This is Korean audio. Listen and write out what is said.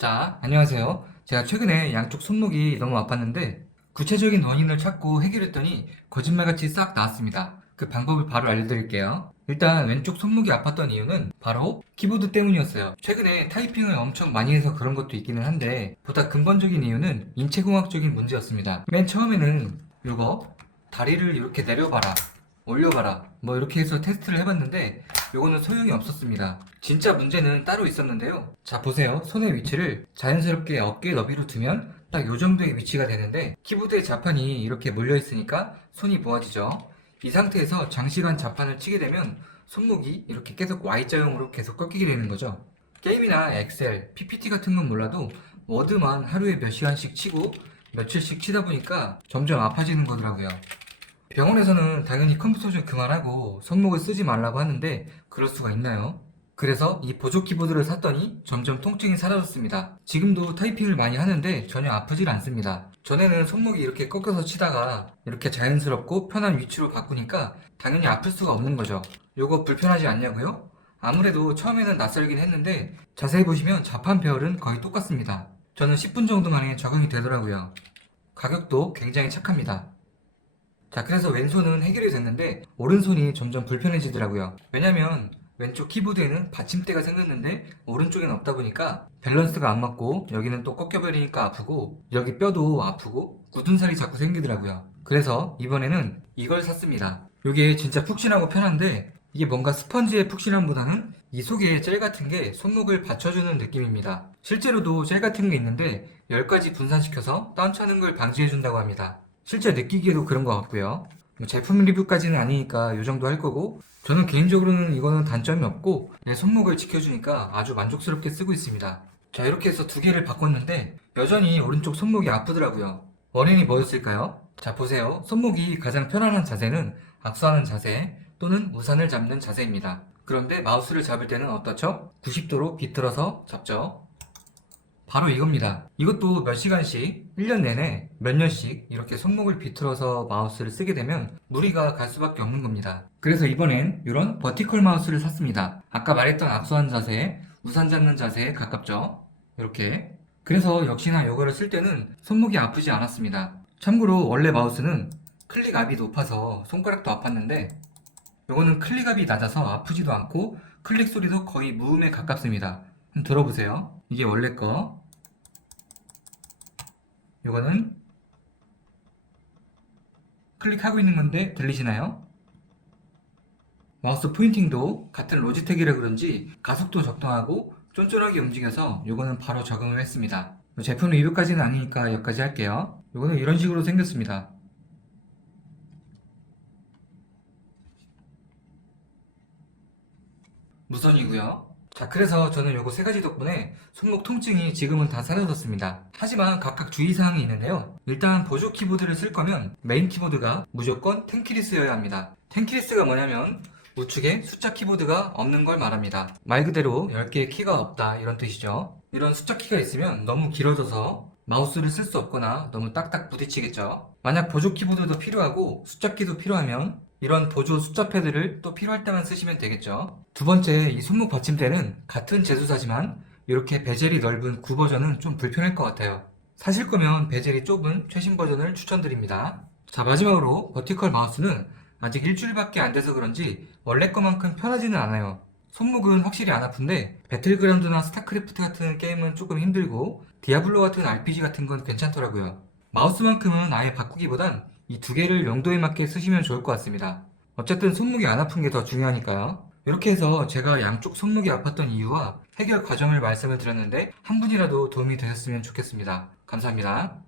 자, 안녕하세요. 제가 최근에 양쪽 손목이 너무 아팠는데 구체적인 원인을 찾고 해결했더니 거짓말같이 싹 나았습니다. 그 방법을 바로 알려드릴게요. 일단 왼쪽 손목이 아팠던 이유는 바로 키보드 때문이었어요. 최근에 타이핑을 엄청 많이 해서 그런 것도 있기는 한데 보다 근본적인 이유는 인체공학적인 문제였습니다. 맨 처음에는 이거 다리를 이렇게 내려봐라, 올려봐라 뭐 이렇게 해서 테스트를 해봤는데 요거는 소용이 없었습니다. 진짜 문제는 따로 있었는데요. 자, 보세요. 손의 위치를 자연스럽게 어깨 너비로 두면 딱 요 정도의 위치가 되는데 키보드의 자판이 이렇게 몰려 있으니까 손이 모아지죠. 이 상태에서 장시간 자판을 치게 되면 손목이 이렇게 계속 Y자형으로 계속 꺾이게 되는 거죠. 게임이나 엑셀, PPT 같은 건 몰라도 워드만 하루에 몇 시간씩 치고 며칠씩 치다 보니까 점점 아파지는 거더라고요. 병원에서는 당연히 컴퓨터 좀 그만하고 손목을 쓰지 말라고 하는데 그럴 수가 있나요? 그래서 이 보조 키보드를 샀더니 점점 통증이 사라졌습니다. 지금도 타이핑을 많이 하는데 전혀 아프질 않습니다. 전에는 손목이 이렇게 꺾여서 치다가 이렇게 자연스럽고 편한 위치로 바꾸니까 당연히 아플 수가 없는 거죠. 요거 불편하지 않냐고요? 아무래도 처음에는 낯설긴 했는데 자세히 보시면 자판 배열은 거의 똑같습니다. 저는 10분 정도 만에 적응이 되더라고요. 가격도 굉장히 착합니다. 자, 그래서 왼손은 해결이 됐는데 오른손이 점점 불편해지더라고요. 왜냐면 왼쪽 키보드에는 받침대가 생겼는데 오른쪽엔 없다 보니까 밸런스가 안 맞고 여기는 또 꺾여버리니까 아프고 여기 뼈도 아프고 굳은 살이 자꾸 생기더라고요. 그래서 이번에는 이걸 샀습니다. 이게 진짜 푹신하고 편한데 이게 뭔가 스펀지의 푹신함보다는 이 속에 젤 같은 게 손목을 받쳐주는 느낌입니다. 실제로도 젤 같은 게 있는데 10가지 분산시켜서 다운차는 걸 방지해준다고 합니다. 실제 느끼기에도 그런 것 같고요. 제품 리뷰까지는 아니니까 이 정도 할 거고 저는 개인적으로는 이거는 단점이 없고 내 손목을 지켜주니까 아주 만족스럽게 쓰고 있습니다. 자, 이렇게 해서 두 개를 바꿨는데 여전히 오른쪽 손목이 아프더라고요. 원인이 뭐였을까요? 자, 보세요. 손목이 가장 편안한 자세는 악수하는 자세 또는 우산을 잡는 자세입니다. 그런데 마우스를 잡을 때는 어떻죠? 90도로 비틀어서 잡죠. 바로 이겁니다. 이것도 몇 시간씩 1년 내내 몇 년씩 이렇게 손목을 비틀어서 마우스를 쓰게 되면 무리가 갈 수밖에 없는 겁니다. 그래서 이번엔 이런 버티컬 마우스를 샀습니다. 아까 말했던 악수한 자세, 우산 잡는 자세에 가깝죠. 이렇게. 그래서 역시나 이거를 쓸 때는 손목이 아프지 않았습니다. 참고로 원래 마우스는 클릭압이 높아서 손가락도 아팠는데 이거는 클릭압이 낮아서 아프지도 않고 클릭 소리도 거의 무음에 가깝습니다. 한번 들어보세요. 이게 원래 거. 이거는 클릭하고 있는 건데 들리시나요? 마우스 포인팅도 같은 로지텍이라 그런지 가속도 적당하고 쫀쫀하게 움직여서 이거는 바로 적응을 했습니다. 제품 리뷰까지는 아니니까 여기까지 할게요. 이거는 이런 식으로 생겼습니다. 무선이고요. 자, 그래서 저는 요거 세 가지 덕분에 손목 통증이 지금은 다 사라졌습니다. 하지만 각각 주의사항이 있는데요. 일단 보조 키보드를 쓸 거면 메인 키보드가 무조건 텐키리스여야 합니다. 텐키리스가 뭐냐면 우측에 숫자 키보드가 없는 걸 말합니다. 말 그대로 10개의 키가 없다 이런 뜻이죠. 이런 숫자 키가 있으면 너무 길어져서 마우스를 쓸 수 없거나 너무 딱딱 부딪히겠죠. 만약 보조 키보드도 필요하고 숫자 키도 필요하면 이런 보조 숫자 패드를 또 필요할 때만 쓰시면 되겠죠. 두 번째, 이 손목 받침대는 같은 제조사지만 이렇게 베젤이 넓은 9 버전은 좀 불편할 것 같아요. 사실 거면 베젤이 좁은 최신 버전을 추천드립니다. 자, 마지막으로 버티컬 마우스는 아직 일주일밖에 안 돼서 그런지 원래 거만큼 편하지는 않아요. 손목은 확실히 안 아픈데 배틀그라운드나 스타크래프트 같은 게임은 조금 힘들고 디아블로 같은 RPG 같은 건 괜찮더라고요. 마우스만큼은 아예 바꾸기보단 이 두 개를 용도에 맞게 쓰시면 좋을 것 같습니다. 어쨌든 손목이 안 아픈 게 더 중요하니까요. 이렇게 해서 제가 양쪽 손목이 아팠던 이유와 해결 과정을 말씀을 드렸는데 한 분이라도 도움이 되셨으면 좋겠습니다. 감사합니다.